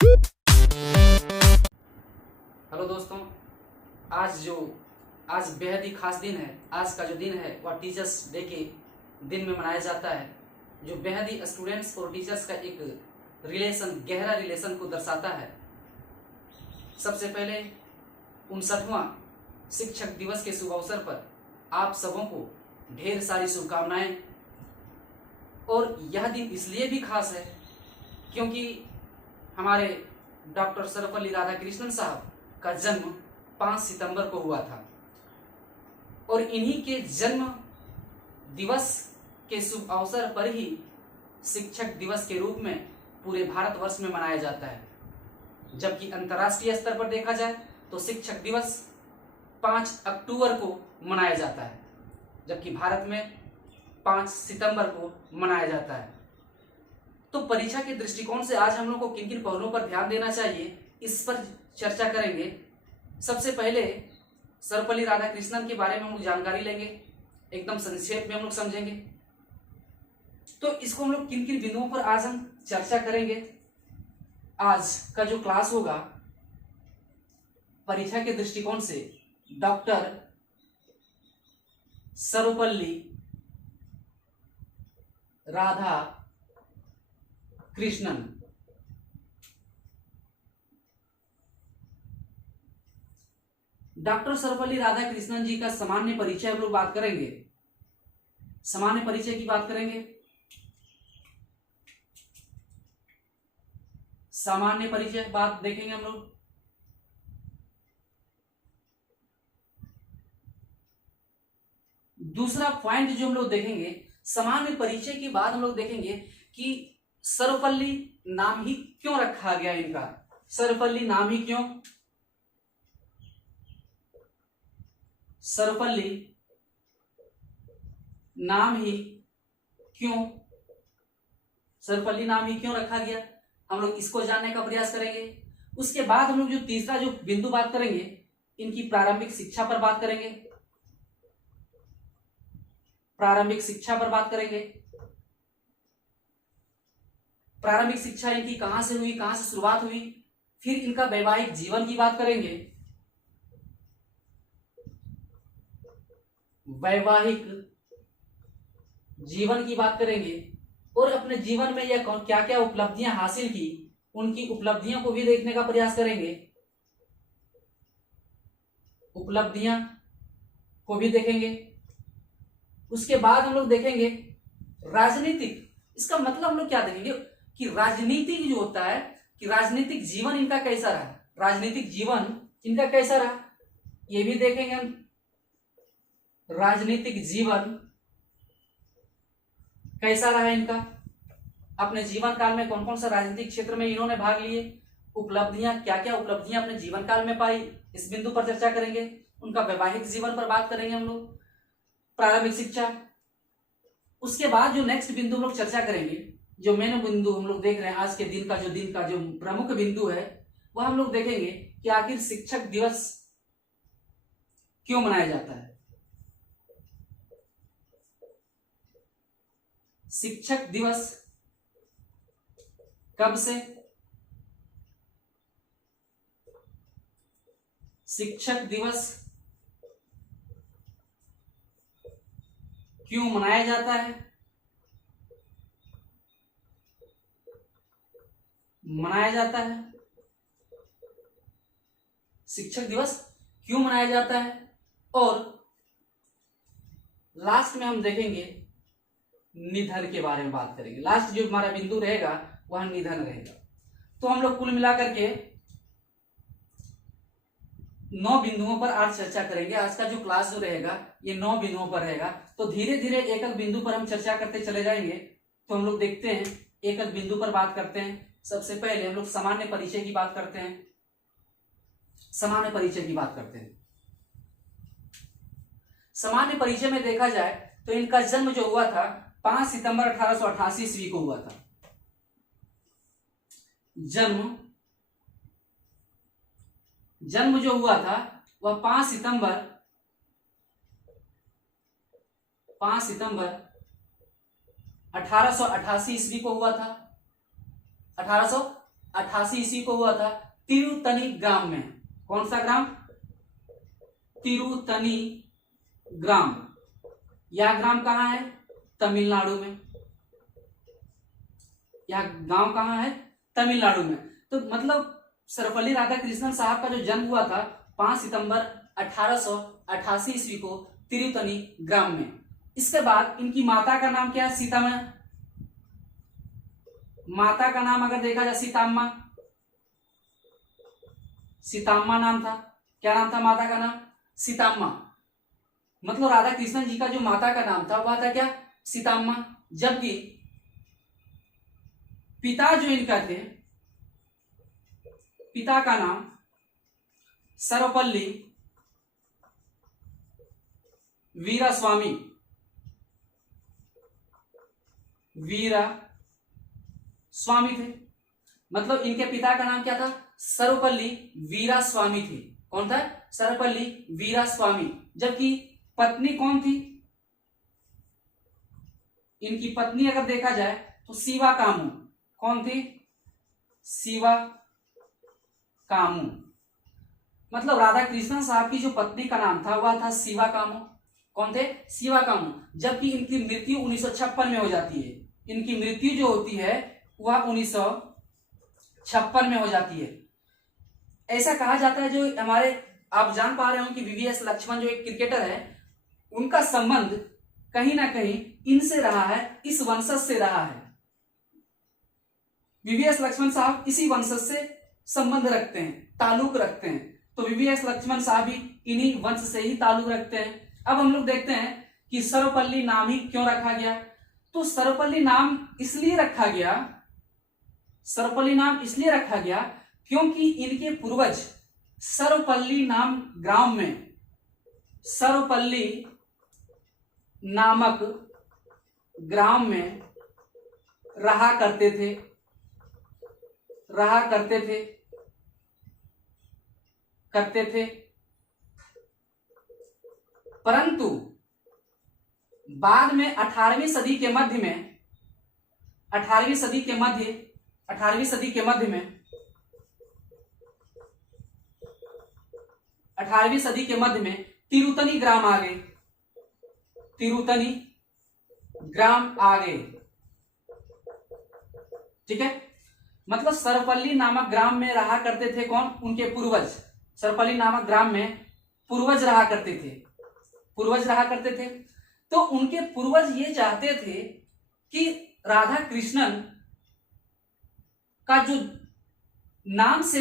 Hello दोस्तों, आज बेहद ही खास दिन है। आज का जो दिन है वह टीचर्स डे के दिन में मनाया जाता है, जो बेहद ही स्टूडेंट्स और टीचर्स का एक गहरा रिलेशन को दर्शाता है। सबसे पहले 59वां शिक्षक दिवस के शुभ अवसर पर आप सबों को ढेर सारी शुभकामनाएं। और यह दिन इसलिए भी खास है क्योंकि हमारे डॉक्टर सर्वपल्ली राधाकृष्णन साहब का जन्म 5 सितंबर को हुआ था और इन्हीं के जन्म दिवस के शुभ अवसर पर ही शिक्षक दिवस के रूप में पूरे भारतवर्ष में मनाया जाता है। जबकि अंतर्राष्ट्रीय स्तर पर देखा जाए तो शिक्षक दिवस 5 अक्टूबर को मनाया जाता है, जबकि भारत में 5 सितंबर को मनाया जाता है। तो परीक्षा के दृष्टिकोण से आज हम लोग को किन किन पहलुओं पर ध्यान देना चाहिए, इस पर चर्चा करेंगे। सबसे पहले सर्वपल्ली राधाकृष्णन के बारे में हम लोग जानकारी लेंगे, एकदम संक्षेप में हम लोग समझेंगे। तो इसको हम लोग किन किन बिंदुओं पर आज हम चर्चा करेंगे। आज का जो क्लास होगा परीक्षा के दृष्टिकोण से डॉक्टर सर्वपल्ली राधा कृष्णन, डॉक्टर सर्वपल्ली राधाकृष्णन जी का सामान्य परिचय हम लोग बात करेंगे। सामान्य परिचय की बात करेंगे। सामान्य परिचय बात देखेंगे हम लोग। दूसरा पॉइंट जो हम लोग देखेंगे, सामान्य परिचय के बाद हम लोग देखेंगे कि सर्वपल्ली नाम ही क्यों रखा गया इनका। सर्वपल्ली नाम ही क्यों, सर्वपल्ली नाम ही क्यों, सर्वपल्ली नाम ही क्यों रखा गया, हम लोग इसको जानने का प्रयास करेंगे। उसके बाद हम लोग जो तीसरा जो बिंदु बात करेंगे, इनकी प्रारंभिक शिक्षा पर बात करेंगे। प्रारंभिक शिक्षा पर बात करेंगे। प्रारंभिक शिक्षा इनकी कहां से हुई, कहां से शुरुआत हुई। फिर इनका वैवाहिक जीवन की बात करेंगे। वैवाहिक जीवन की बात करेंगे और अपने जीवन में यह क्या क्या उपलब्धियां हासिल की, उनकी उपलब्धियों को भी देखने का प्रयास करेंगे। उपलब्धियां को भी देखेंगे। उसके बाद हम लोग देखेंगे राजनीतिक, इसका मतलब हम लोग क्या देखेंगे कि राजनीतिक जो होता है कि राजनीतिक जीवन इनका कैसा रहा, राजनीतिक जीवन इनका कैसा रहा, ये भी देखेंगे हम। राजनीतिक जीवन कैसा रहा इनका, अपने जीवन काल में कौन कौन सा राजनीतिक क्षेत्र में इन्होंने भाग लिए, उपलब्धियां क्या क्या उपलब्धियां अपने जीवन काल में पाई, इस बिंदु पर चर्चा करेंगे। उनका वैवाहिक जीवन पर बात करेंगे हम लोग। प्रारंभिक शिक्षा। उसके बाद जो नेक्स्ट बिंदु हम लोग चर्चा करेंगे, जो मेन बिंदु हम लोग देख रहे हैं आज के दिन का जो प्रमुख बिंदु है, वह हम लोग देखेंगे कि आखिर शिक्षक दिवस क्यों मनाया जाता है। शिक्षक दिवस कब से, शिक्षक दिवस क्यों मनाया जाता है, मनाया जाता है, शिक्षक दिवस क्यों मनाया जाता है। और लास्ट में हम देखेंगे निधन के बारे में बात करेंगे। लास्ट जो हमारा बिंदु रहेगा वह निधन रहेगा। तो हम लोग कुल मिलाकर के 9 बिंदुओं पर आज चर्चा करेंगे। आज का जो क्लास जो रहेगा ये 9 बिंदुओं पर रहेगा। तो धीरे धीरे एक एक बिंदु पर हम चर्चा करते चले जाएंगे। तो हम लोग देखते हैं, एक एक बिंदु पर बात करते हैं। सबसे पहले हम लोग सामान्य परिचय की बात करते हैं। सामान्य परिचय की बात करते हैं। सामान्य परिचय में देखा जाए तो इनका जन्म जो हुआ था 5 सितंबर 1888 ईस्वी को हुआ था। जन्म जो हुआ था वह 5 सितंबर 1888 ईस्वी को हुआ था। 1888 88 ईस्वी को हुआ था तिरुतनी ग्राम में। कौन सा ग्राम? तिरुतनी ग्राम। यह ग्राम कहां है? तमिलनाडु में। यह गांव कहां है? तमिलनाडु में। तो मतलब सर्वपल्ली राधाकृष्णन साहब का जो जन्म हुआ था 5 सितंबर 1888 ईस्वी को तिरुतनी ग्राम में। इसके बाद इनकी माता का नाम क्या है? सीताम्मा। माता का नाम अगर देखा जाए सीताम्मा, सीताम्मा नाम था। क्या नाम था माता का नाम? सीताम्मा। मतलब राधा कृष्णन जी का जो माता का नाम था वह था क्या? सीताम्मा। जबकि पिता जो इनका थे, पिता का नाम सर्वपल्ली वीरास्वामी, वीरास्वामी थे। मतलब इनके पिता का नाम क्या था? सर्वपल्ली वीरास्वामी थे। कौन था? सर्वपल्ली वीरास्वामी। जबकि पत्नी कौन थी? इनकी पत्नी अगर देखा जाए तो शिवा कामू। कौन थी? शिवा कामू। मतलब राधा कृष्णन साहब की जो पत्नी का नाम था वह था शिवा कामू। कौन थे? शिवा कामू। जबकि इनकी मृत्यु 1956 में हो जाती है। इनकी मृत्यु जो होती है वह 1956 में हो जाती है। ऐसा कहा जाता है, जो हमारे आप जान पा रहे हो कि वीवीएस लक्ष्मण जो एक क्रिकेटर है, उनका संबंध कहीं ना कहीं इनसे रहा है, इस वंशज से रहा है। वीवीएस लक्ष्मण साहब इसी वंशज से संबंध रखते हैं, ताल्लुक रखते हैं। तो वीवीएस लक्ष्मण साहब भी इन्हीं वंश से ही ताल्लुक रखते हैं। अब हम लोग देखते हैं कि सर्वपल्ली नाम ही क्यों रखा गया। तो सर्वपल्ली नाम इसलिए रखा गया, सर्वपल्ली नाम इसलिए रखा गया क्योंकि इनके पूर्वज सर्वपल्ली नाम ग्राम में, सर्वपल्ली नामक ग्राम में रहा करते थे, करते थे। परंतु बाद में 18वीं सदी के मध्य में, 18वीं सदी के मध्य में तिरुतनी ग्राम आ गए, तिरुतनी ग्राम आ गए। ठीक है। मतलब सर्वपल्ली नामक ग्राम में रहा करते थे कौन? उनके पूर्वज। सर्वपल्ली नामक ग्राम में पूर्वज रहा करते थे, पूर्वज रहा करते थे। तो उनके पूर्वज ये चाहते थे कि राधा कृष्णन का जो नाम से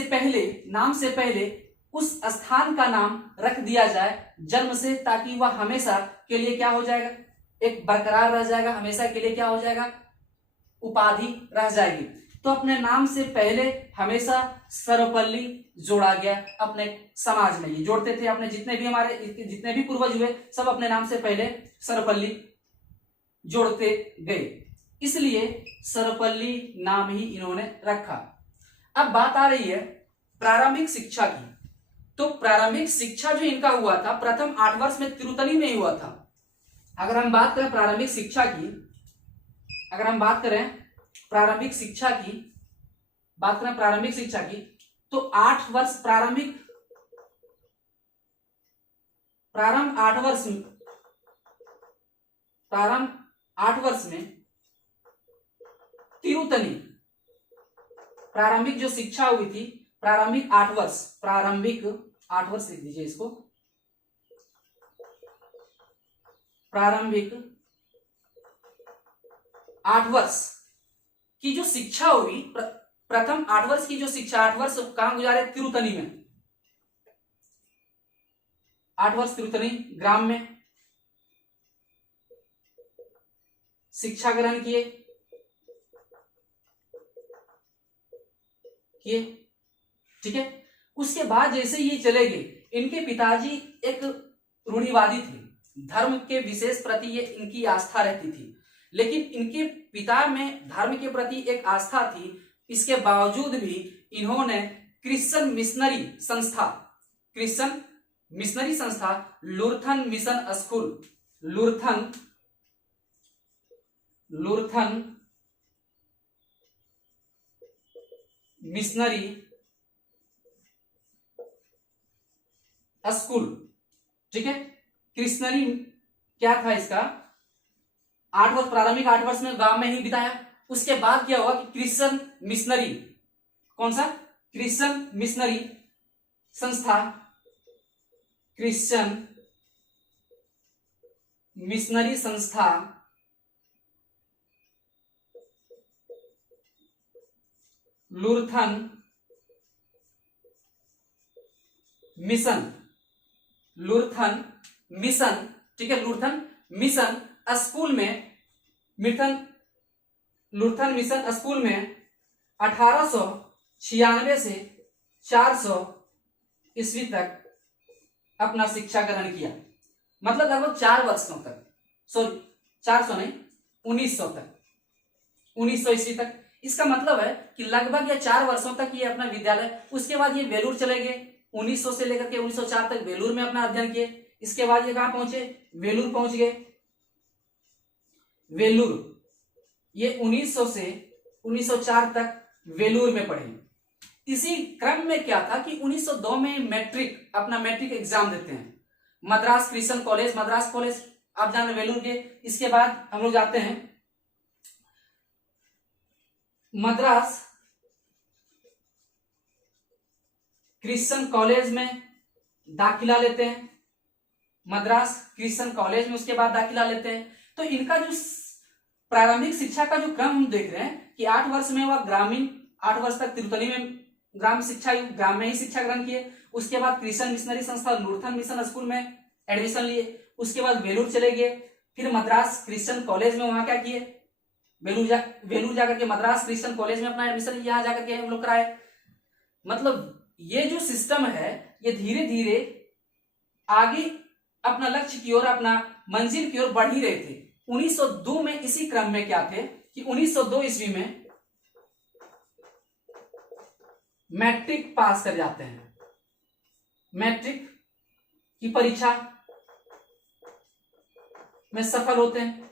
पहले उस स्थान का नाम रख दिया जाए जन्म से, ताकि वह हमेशा के लिए क्या हो जाएगा? एक बरकरार रह जाएगा, हमेशा के लिए क्या हो जाएगा? उपाधि रह जाएगी। तो अपने नाम से पहले हमेशा सर्वपल्ली जोड़ा गया। अपने समाज में ये जोड़ते थे। अपने जितने भी पूर्वज हुए सब अपने नाम से पहले सर्वपल्ली जोड़ते गए, इसलिए सर्वपल्ली नाम ही इन्होंने रखा। अब बात आ रही है प्रारंभिक शिक्षा की। तो प्रारंभिक शिक्षा जो इनका हुआ था प्रथम 8 वर्ष में तिरुतनी में ही हुआ था। अगर हम बात करें प्रारंभिक शिक्षा की, प्रारंभिक शिक्षा की तो 8 वर्ष प्रारंभ 8 वर्ष में तिरुतनी प्रारंभिक जो शिक्षा हुई थी, प्रारंभिक 8 वर्ष लिख दीजिए इसको। प्रारंभिक 8 वर्ष की जो शिक्षा हुई, प्रथम 8 वर्ष की जो शिक्षा, 8 वर्ष कहां गुजारे? तिरुतनी में। 8 वर्ष तिरुतनी ग्राम में शिक्षा ग्रहण किए। ठीक है। उसके बाद जैसे ये चले गए, इनके पिताजी एक रूढ़िवादी थे, धर्म के विशेष प्रति ये इनकी आस्था रहती थी। लेकिन इनके पिता में धर्म के प्रति एक आस्था थी, इसके बावजूद भी इन्होंने क्रिश्चियन मिशनरी संस्था Lutheran mission school, Lutheran missionary school. ठीक है, क्रिश्नरी क्या था इसका, 8 वर्ष, प्रारंभिक 8 वर्ष में गांव में ही बिताया। उसके बाद क्या हुआ कि क्रिश्चियन मिशनरी, कौन सा, क्रिश्चियन मिशनरी संस्था, क्रिश्चियन मिशनरी संस्था लूथरन मिशन, लूथरन मिशन, ठीक है, लूथरन मिशन स्कूल में, लूथरन मिशन स्कूल में 1896 से 400 ईस्वी तक अपना शिक्षा ग्रहण किया। मतलब लगभग 4 वर्षों तक, सॉरी 400 नहीं, 1900 तक, 1900 ईस्वी तक। इसका मतलब है कि लगभग ये 4 वर्षों तक ये अपना विद्यालय, उसके बाद ये वेलूर चले गए, 1900 से लेकर के 1904 तक वेलूर में अपना अध्ययन किए। इसके बाद ये कहां पहुंचे, वेलूर पहुंच गए, वेलूर, ये 1900 से 1904 तक वेलूर में पढ़े। इसी क्रम में क्या था कि 1902 में मैट्रिक, अपना मैट्रिक एग्जाम देते हैं Madras Christian college, Madras college आप जान रहे वेलूर के। इसके बाद हम लोग जाते हैं मद्रास क्रिश्चियन कॉलेज में दाखिला लेते हैं, मद्रास क्रिश्चियन कॉलेज में उसके बाद दाखिला लेते हैं। तो इनका जो प्रारंभिक शिक्षा का जो क्रम हम देख रहे हैं कि 8 वर्ष में वह ग्रामीण, 8 वर्ष तक तिरुतली में ग्राम शिक्षा, ग्राम में ही शिक्षा ग्रहण किए। उसके बाद क्रिश्चियन मिशनरी संस्था लूथरन मिशन स्कूल में एडमिशन लिए। उसके बाद वेलूर चले गए, फिर मद्रास क्रिश्चियन कॉलेज में वहां क्या किए, वेलूर जाकर के मद्रास क्रिश्चियन कॉलेज में अपना एडमिशन यहां जाकर के हम लोग कराए। मतलब ये जो सिस्टम है ये धीरे धीरे आगे अपना लक्ष्य की ओर, अपना मंजिल की ओर बढ़ ही रहे थे। 1902 में इसी क्रम में क्या थे कि 1902 ईस्वी में मैट्रिक पास कर जाते हैं, मैट्रिक की परीक्षा में सफल होते हैं।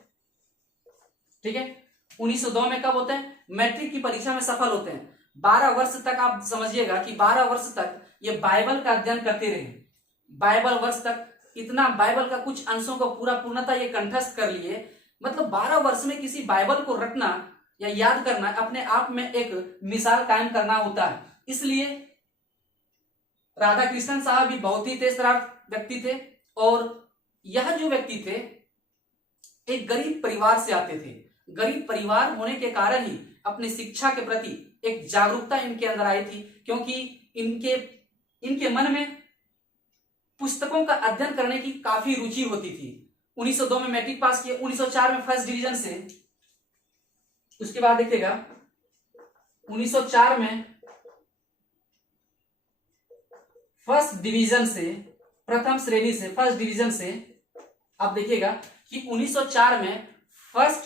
ठीक है, 1902 में कब होते हैं, मैट्रिक की परीक्षा में सफल होते हैं। 12 वर्ष तक आप समझिएगा कि 12 वर्ष तक ये बाइबल का अध्ययन करते रहे, बाइबल वर्ष तक इतना बाइबल का कुछ अंशों को पूर्णतः ये कंठस्थ कर लिए। मतलब 12 वर्ष में किसी बाइबल को रटना या याद करना अपने आप में एक मिसाल कायम करना होता है। इसलिए राधा कृष्णन साहब भी बहुत ही तेज तर्रार व्यक्ति थे, और यह जो व्यक्ति थे एक गरीब परिवार से आते थे। गरीब परिवार होने के कारण ही अपनी शिक्षा के प्रति एक जागरूकता इनके अंदर आई थी, क्योंकि इनके मन में पुस्तकों का अध्ययन करने की काफी रुचि होती थी। 1902 में मैट्रिक पास किए, 1904 में फर्स्ट डिवीजन से, उसके बाद देखिएगा 1904 में फर्स्ट डिवीजन से, प्रथम श्रेणी से, फर्स्ट डिवीजन से, आप देखिएगा कि 1904 में फर्स्ट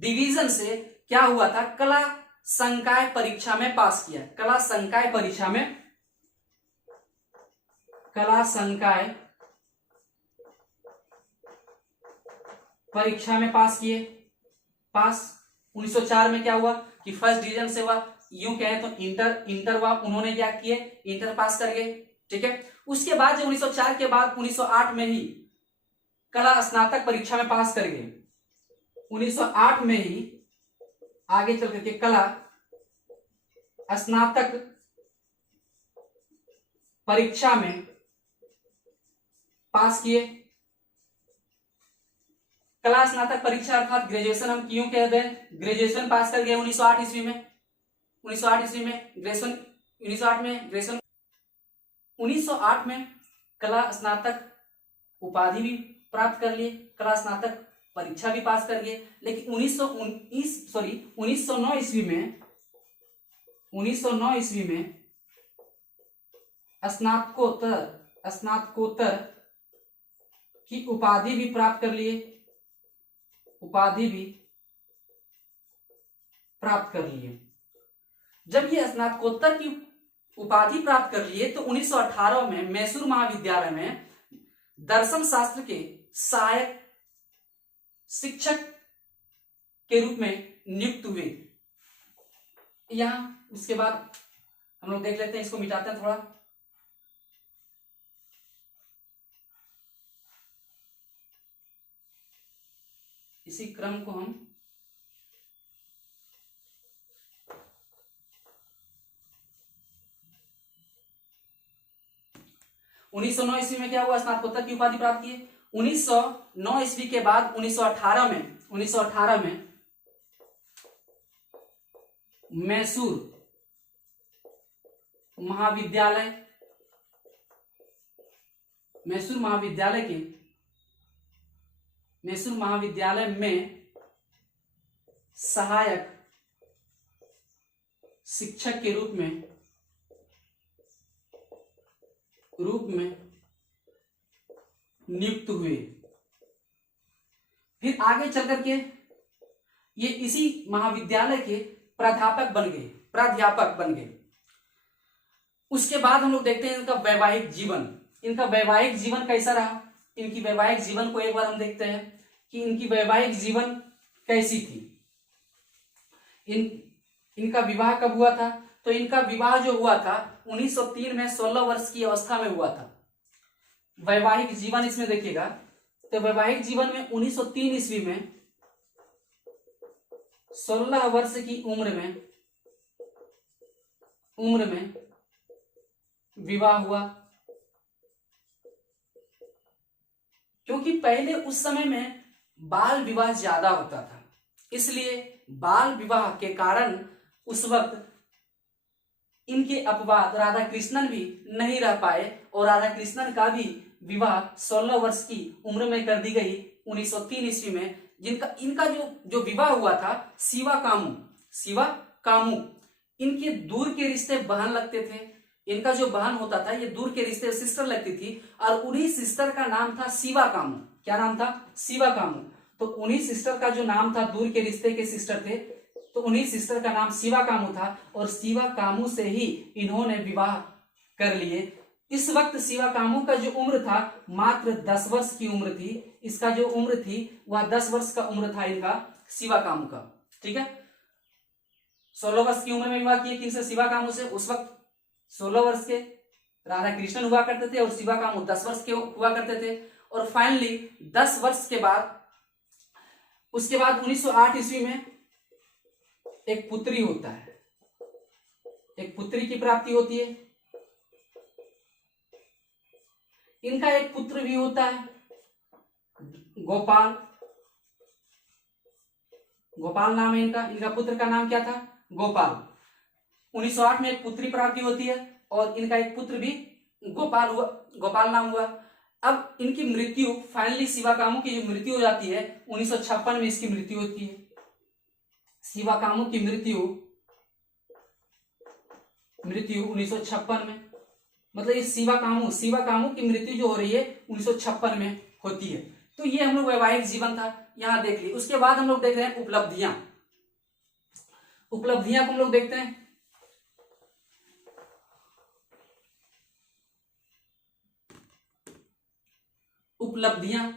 डिवीजन से क्या हुआ था, कला संकाय परीक्षा में पास किया। कला संकाय परीक्षा में, कला संकाय परीक्षा में पास किए। पास 1904 में क्या हुआ कि फर्स्ट डिवीजन से हुआ, यूं कहें तो इंटर हुआ, उन्होंने क्या किए, इंटर पास कर गए। ठीक है, उसके बाद जब 1904 के बाद 1908 में ही कला स्नातक परीक्षा में पास कर गए। 1908 में ही आगे चल करके कला स्नातक परीक्षा में पास किए। कला स्नातक परीक्षा अर्थात ग्रेजुएशन हम क्यों कहते हैं, ग्रेजुएशन पास कर गए 1908 ईस्वी में, 1908 ईस्वी में ग्रेजुएशन, 1908 में ग्रेजुएशन, 1908 में कला स्नातक उपाधि भी प्राप्त कर लिए, कला स्नातक परीक्षा भी पास कर लिए। लेकिन 1909 ईस्वी में, 1909 ईस्वी में स्नातकोत्तर की उपाधि भी प्राप्त कर लिए, उपाधि भी प्राप्त कर लिए। जब ये स्नातकोत्तर की उपाधि प्राप्त कर लिए तो 1918 में मैसूर महाविद्यालय में दर्शन शास्त्र के सहायक शिक्षक के रूप में नियुक्त हुए। यहां उसके बाद हम लोग देख लेते हैं, इसको मिटाते हैं थोड़ा। इसी क्रम को हम 1909 ईस्वी में क्या हुआ, स्नातकोत्तर की उपाधि प्राप्त की। 1909 ईस्वी के बाद 1918 में मैसूर महाविद्यालय में सहायक शिक्षक के रूप में नियुक्त हुए। फिर आगे चल करके ये इसी महाविद्यालय के प्राध्यापक बन गए। उसके बाद हम लोग देखते हैं इनका वैवाहिक जीवन कैसा रहा। इनकी वैवाहिक जीवन को एक बार हम देखते हैं कि इनकी वैवाहिक जीवन कैसी थी। इनका विवाह कब हुआ था, तो इनका विवाह जो हुआ था 1903 में 16 वर्ष की अवस्था में हुआ था। वैवाहिक जीवन इसमें देखिएगा, तो वैवाहिक जीवन में 1903 ईस्वी में 16 वर्ष की उम्र में विवाह हुआ। क्योंकि पहले उस समय में बाल विवाह ज्यादा होता था, इसलिए बाल विवाह के कारण उस वक्त इनके अपवाद राधा कृष्णन भी नहीं रह पाए और राधा कृष्णन का भी विवाह 16 वर्ष की उम्र में कर दी गई 1903 ईस्वी में। इनका जो विवाह हुआ था शिवा कामू इनके दूर के रिश्ते बहन लगते थे। इनका जो बहन होता था ये दूर के रिश्ते सिस्टर लगती थी और उन्हीं सिस्टर का नाम था शिवा कामू। क्या नाम था? शिवा कामू। तो उन्हीं सिस्टर का जो नाम था, दूर के रिश्ते के सिस्टर थे, तो उन्हीं सिस्टर का नाम शिवा कामू था और शिवा कामू से ही इन्होंने विवाह कर लिए। इस वक्त शिवा कामू का जो उम्र था मात्र 10 वर्ष की उम्र थी। इसका जो उम्र थी वह 10 वर्ष का उम्र था इनका शिवा कामू का। ठीक है, 16 वर्ष की उम्र में विवाह किए किनसे? शिवा कामू से। उस वक्त 16 वर्ष के राधा कृष्णन हुआ करते थे और शिवा कामू 10 वर्ष के हुआ करते थे। और फाइनली 10 वर्ष के बाद उसके बाद 1908 ईस्वी में एक पुत्री होता है, एक पुत्री की प्राप्ति होती है। इनका एक पुत्र भी होता है गोपाल नाम है इनका पुत्र का नाम क्या था? गोपाल। 1908 में एक पुत्री प्राप्ति होती है और इनका एक पुत्र भी गोपाल नाम हुआ। अब इनकी मृत्यु फाइनली शिवा कामू की जो मृत्यु हो जाती है 1956 में इसकी मृत्यु होती है। शिवा कामू की मृत्यु 1956 में, मतलब ये शिवा कामू की मृत्यु जो हो रही है 1956 में होती है। तो ये हम लोग वैवाहिक जीवन था, यहां देख ली। उसके बाद हम लोग देख रहे हैं उपलब्धियां को हम लोग देखते हैं। उपलब्धियां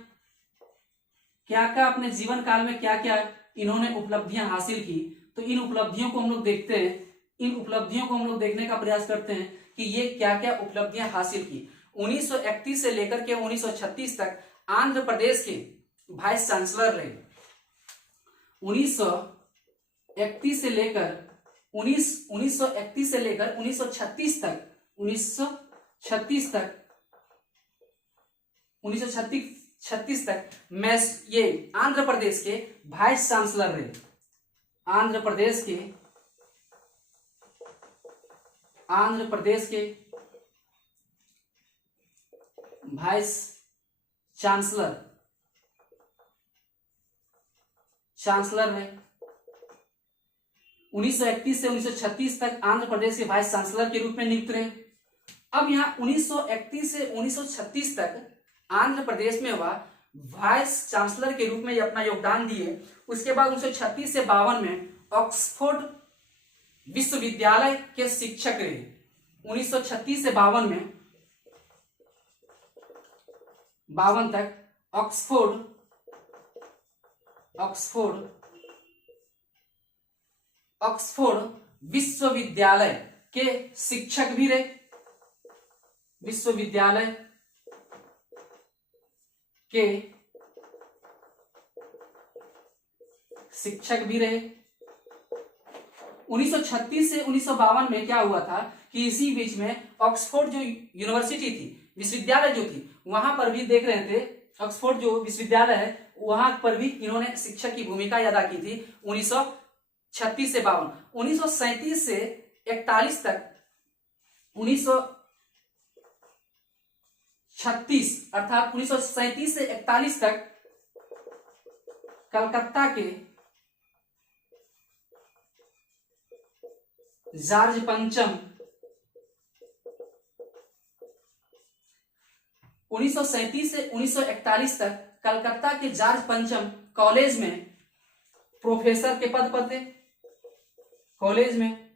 क्या क्या अपने जीवन काल में क्या क्या इन्होंने उपलब्धियां हासिल की, तो इन उपलब्धियों को हम लोग देखते हैं। इन उपलब्धियों को हम लोग देखने का प्रयास करते हैं कि ये क्या क्या उपलब्धियां हासिल की। 1931 से लेकर के 1936 तक आंध्र प्रदेश के वाइस चांसलर रहे। 1931 से लेकर 1936 तक मैं ये आंध्र प्रदेश के वाइस चांसलर रहे। आंध्र प्रदेश के वाइस चांसलर रहे। 1931 से 1936 तक आंध्र प्रदेश के वाइस चांसलर के रूप में नियुक्त रहे। अब यहाँ 1931 से 1936 तक आंध्र प्रदेश में वह वाइस चांसलर के रूप में अपना योगदान दिए। उसके बाद 1936 से 52 में ऑक्सफोर्ड विश्वविद्यालय के शिक्षक रहे। 1936 से 52 तक ऑक्सफोर्ड विश्वविद्यालय के शिक्षक भी रहे, विश्वविद्यालय के शिक्षक भी रहे। 1936 से 1952 में क्या हुआ था कि इसी बीच में ऑक्सफोर्ड जो यूनिवर्सिटी थी, विश्वविद्यालय जो थी, वहां पर भी देख रहे थे, ऑक्सफोर्ड जो विश्वविद्यालय है वहां पर भी इन्होंने शिक्षक की भूमिका अदा की थी 1936 से 52। 1937 से 41 तक 1936 अर्थात 1937 से 41 तक कलकत्ता के जॉर्ज पंचम 1937 से 1941 तक कलकत्ता के जॉर्ज पंचम कॉलेज में प्रोफेसर के पद पर थे, कॉलेज में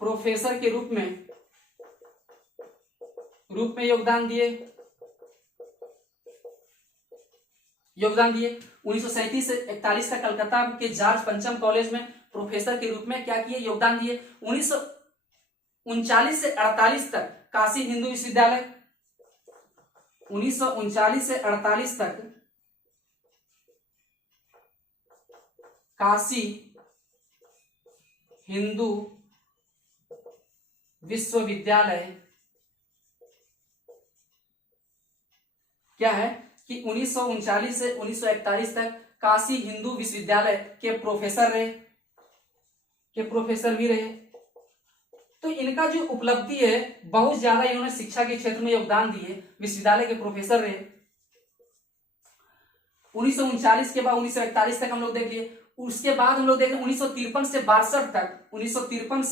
प्रोफेसर के रूप में योगदान दिए। 1937 से 41 तक कलकत्ता के जॉर्ज पंचम कॉलेज में प्रोफेसर के रूप में क्या किए, योगदान दिए। 1939 से 48 तक काशी हिंदू विश्वविद्यालय, 1939 से 48 तक काशी हिंदू विश्वविद्यालय क्या है कि 1939 से 1941 तक काशी हिंदू विश्वविद्यालय के प्रोफेसर भी रहे। तो इनका जो उपलब्धि है बहुत ज्यादा, इन्होंने शिक्षा के क्षेत्र में योगदान दिए, विश्वविद्यालय के प्रोफेसर रहे। 1939 के बाद 1941 तक हम लोग देख लिए। उसके बाद हम लोग देख रहे 1953 से 62 तक, 1953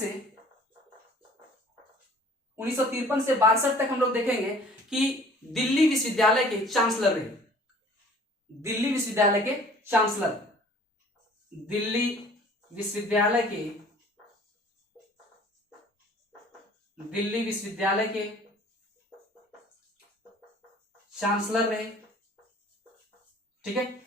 से 62 तक हम लोग देखेंगे कि दिल्ली विश्वविद्यालय के चांसलर रहे, दिल्ली विश्वविद्यालय के चांसलर, दिल्ली विश्वविद्यालय के चांसलर रहे। ठीक है,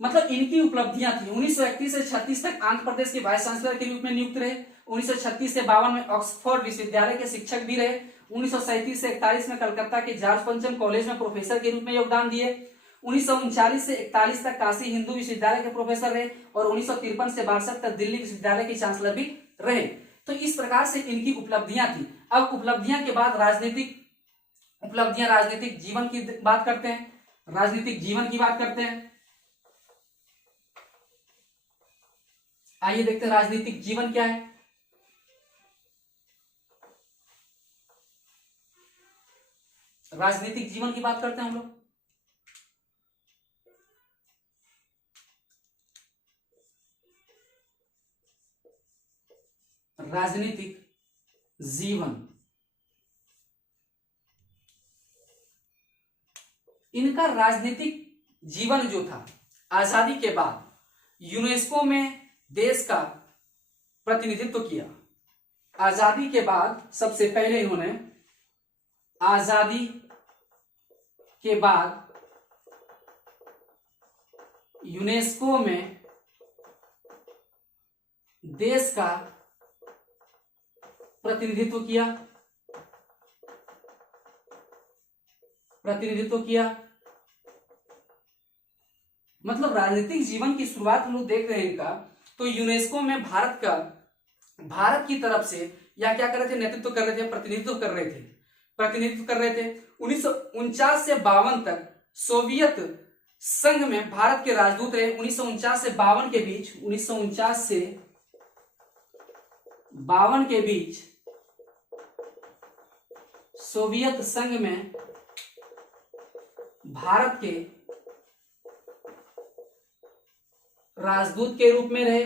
मतलब इनकी उपलब्धियां थी। 1931 से 36 तक आंध्र प्रदेश के वाइस चांसलर के रूप में नियुक्त रहे। 1936 से 52 में ऑक्सफोर्ड विश्वविद्यालय के शिक्षक भी रहे। 1937 से 41 में कलकत्ता के जॉर्ज पंचम कॉलेज में प्रोफेसर के रूप में योगदान दिए। 1939 से 41 तक काशी हिंदू विश्वविद्यालय के प्रोफेसर रहे और 1953 से 62 तक दिल्ली विश्वविद्यालय के चांसलर भी रहे। तो इस प्रकार से इनकी उपलब्धियां थी। अब उपलब्धियां के बाद राजनीतिक जीवन की बात करते हैं, राजनीतिक जीवन की बात करते हैं। आइए देखते हैं राजनीतिक जीवन क्या है। राजनीतिक जीवन की बात करते हैं हम लोग। राजनीतिक जीवन, इनका राजनीतिक जीवन जो था आजादी के बाद यूनेस्को में देश का प्रतिनिधित्व किया। आजादी के बाद सबसे पहले इन्होंने आजादी के बाद यूनेस्को में देश का प्रतिनिधित्व किया। मतलब राजनीतिक जीवन की शुरुआत हम लोग देख रहे हैं इनका, तो यूनेस्को में भारत की तरफ से या क्या कर रहे थे, नेतृत्व कर रहे थे, प्रतिनिधित्व कर रहे थे। 1949 से 52 तक सोवियत संघ में भारत के राजदूत रहे। 1949 से 52 के बीच, 1949 से 52 के बीच सोवियत संघ में भारत के राजदूत के रूप में रहे।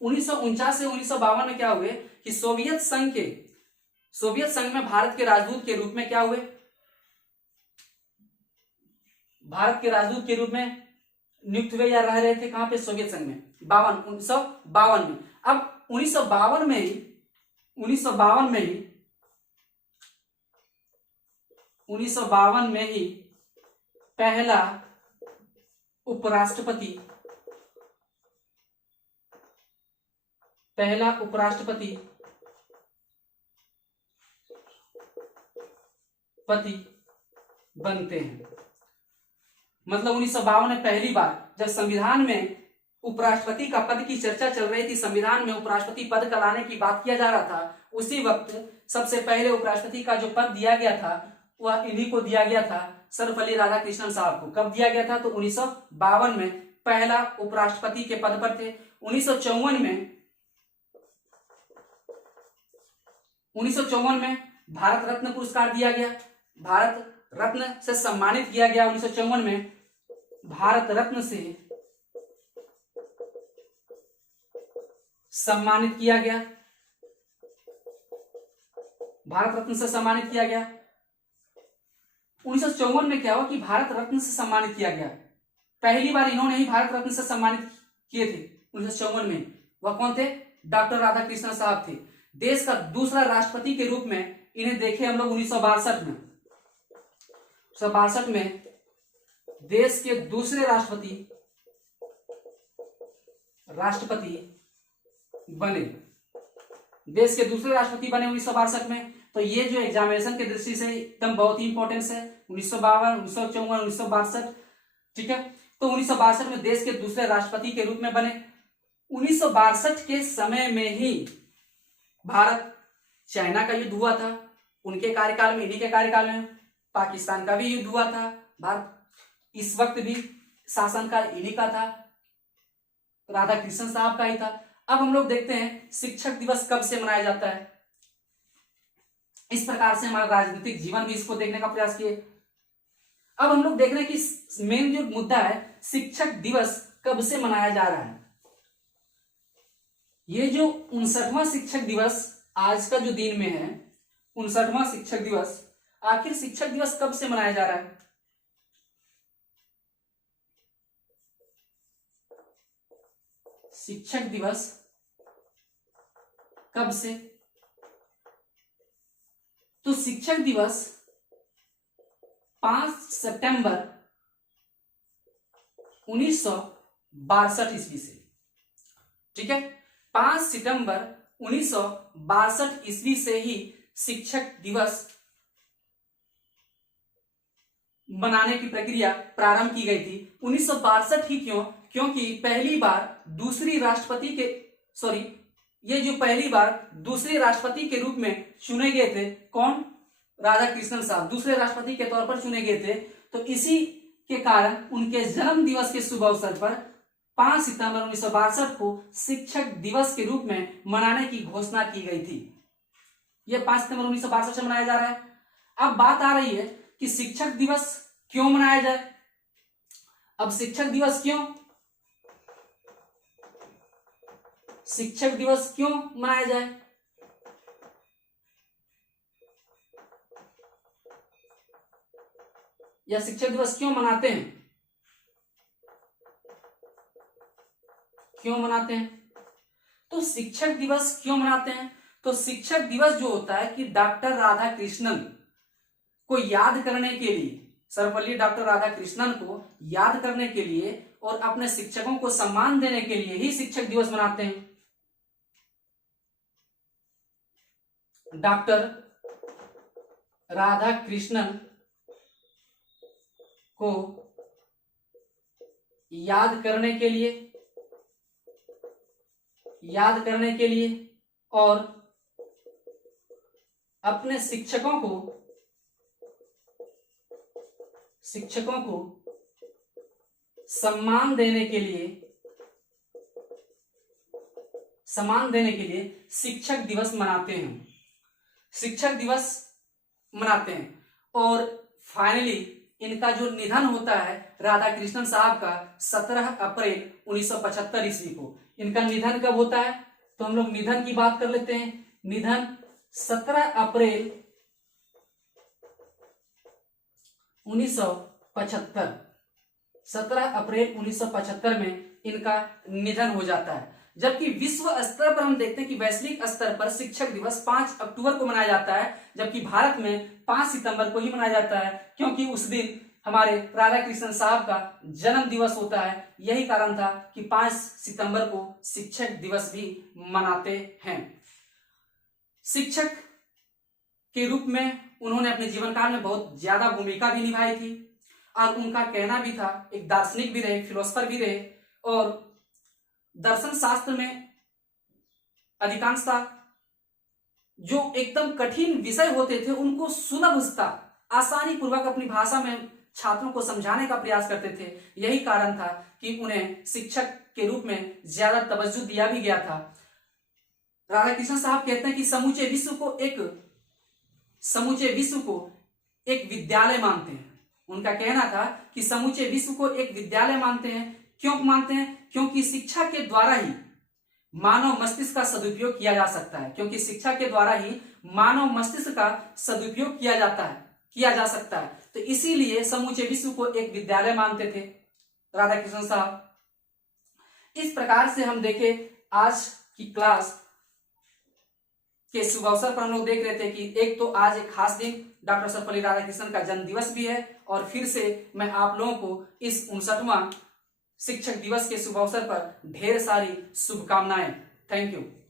1949 से 1952 में क्या हुए कि सोवियत संघ में भारत के राजदूत के रूप में क्या हुए, भारत के राजदूत के रूप में नियुक्त हुए या रह रहे थे। कहां पे, सोवियत संघ में। 1952 में। अब 1952 में ही पहला उपराष्ट्रपति, पहला उपराष्ट्रपति बनते हैं। मतलब 1952 में पहली बार जब संविधान में उपराष्ट्रपति का पद की चर्चा चल रही थी, संविधान में उपराष्ट्रपति पद का लाने की बात किया जा रहा था, उसी वक्त सबसे पहले उपराष्ट्रपति का जो पद दिया गया था वह इन्हीं को दिया गया था, सर्वपल्ली राधाकृष्णन साहब को। कब दिया गया था? तो 1952 में पहला उपराष्ट्रपति के पद पर थे। 1954 में भारत रत्न पुरस्कार दिया गया, भारत रत्न से सम्मानित किया गया। 1954 में भारत रत्न से सम्मानित किया गया, भारत रत्न से सम्मानित किया गया। 1954 में क्या हुआ कि भारत रत्न से सम्मानित किया गया। पहली बार इन्होंने ही भारत रत्न से सम्मानित किए थे 1954 में। वह कौन थे? डॉक्टर राधाकृष्णन साहब थे। देश का दूसरा राष्ट्रपति के रूप में इन्हें देखे हम लोग 1962 में। 1962 में देश के दूसरे राष्ट्रपति बने, देश के दूसरे राष्ट्रपति बने 1962 में। तो ये जो एग्जामिनेशन की दृष्टि से एकदम बहुत ही इंपॉर्टेंस है, 1952, 1954, 1962, ठीक है। तो 1962 में देश के दूसरे राष्ट्रपति के रूप में बने। 1962 के समय में ही भारत चाइना का युद्ध हुआ था, उनके कार्यकाल में, इन्हीं के कार्यकाल में पाकिस्तान का भी युद्ध हुआ था। भारत इस वक्त भी शासनकाल इन्हीं का था, राधाकृष्णन साहब का ही था। अब हम लोग देखते हैं शिक्षक दिवस कब से मनाया जाता है। इस प्रकार से हमारा राजनीतिक जीवन भी इसको देखने का प्रयास किए। अब हम लोग देख रहे हैं कि मेन जो मुद्दा है, शिक्षक दिवस कब से मनाया जा रहा है। ये जो 59वां शिक्षक दिवस आज का जो दिन में है, 59वां शिक्षक दिवस, आखिर शिक्षक दिवस कब से मनाया जा रहा है? शिक्षक दिवस कब से? तो शिक्षक दिवस 5 सितंबर 1962 ईस्वी से, ठीक है। 5 सितंबर 1962 ईस्वी से ही शिक्षक दिवस मनाने की प्रक्रिया प्रारंभ की गई थी। 1962 ही क्यों? क्योंकि पहली बार दूसरी राष्ट्रपति के ये जो पहली बार दूसरे राष्ट्रपति के रूप में चुने गए थे, कौन? राधाकृष्णन साहब दूसरे राष्ट्रपति के तौर पर चुने गए थे। तो इसी के कारण उनके जन्म दिवस के शुभ अवसर पर 5 सितंबर 1962 को शिक्षक दिवस के रूप में मनाने की घोषणा की गई थी। यह 5 सितंबर 1962 से मनाया जा रहा है। अब बात आ रही है कि शिक्षक दिवस क्यों मनाया जाए। अब शिक्षक दिवस क्यों मनाया जाए? या शिक्षक दिवस क्यों मनाते हैं? तो शिक्षक दिवस क्यों मनाते हैं? तो शिक्षक दिवस जो होता है कि डॉक्टर राधाकृष्णन को याद करने के लिए, सर्वपल्ली डॉक्टर राधाकृष्णन को याद करने के लिए और अपने शिक्षकों को सम्मान देने के लिए ही शिक्षक दिवस मनाते हैं। डॉक्टर राधाकृष्णन को याद करने के लिए और अपने शिक्षकों को सम्मान देने के लिए शिक्षक दिवस मनाते हैं। और फाइनली इनका जो निधन होता है राधाकृष्णन साहब का 17 अप्रैल 1975 ईस्वी को। इनका निधन कब होता है? तो हम लोग निधन की बात कर लेते हैं। निधन 17 अप्रैल 1975 में इनका निधन हो जाता है। जबकि विश्व स्तर पर हम देखते हैं कि वैश्विक स्तर पर शिक्षक दिवस 5 अक्टूबर को मनाया जाता है, जबकि भारत में 5 सितंबर को ही मनाया जाता है, क्योंकि उस दिन हमारे राधा कृष्णन साहब का जन्म दिवस होता है। यही कारण था कि 5 सितंबर को शिक्षक दिवस भी मनाते हैं। शिक्षक के रूप में उन्होंने अपने जीवन काल में बहुत ज्यादा भूमिका भी निभाई थी और उनका कहना भी था, एक दार्शनिक भी रहे, फिलोसफर भी रहे और दर्शन शास्त्र में अधिकांशतः जो एकदम कठिन विषय होते थे उनको सुलभता आसानी पूर्वक अपनी भाषा में छात्रों को समझाने का प्रयास करते थे। यही कारण था कि उन्हें शिक्षक के रूप में ज्यादा तवज्जो दिया भी गया था। राधा कृष्ण साहब कहते हैं कि समूचे विश्व को एक विद्यालय मानते हैं। उनका कहना था कि समूचे विश्व को एक विद्यालय मानते हैं। क्यों मानते हैं? क्योंकि शिक्षा के द्वारा ही मानव मस्तिष्क का सदुपयोग किया जा सकता है। क्योंकि शिक्षा के द्वारा ही मानव मस्तिष्क का सदुपयोग किया जा सकता है। तो इसीलिए समूचे विश्व को एक विद्यालय मानते थे राधा कृष्ण साहब। इस प्रकार से हम देखें आज की क्लास के शुभ अवसर पर हम लोग देख रहे थे कि एक तो आज एक खास दिन डॉक्टर सर्वपल्ली राधाकृष्णन का जन्म दिवस भी है और फिर से मैं आप लोगों को इस 59वां शिक्षक दिवस के शुभ अवसर पर ढेर सारी शुभकामनाएं। Thank you.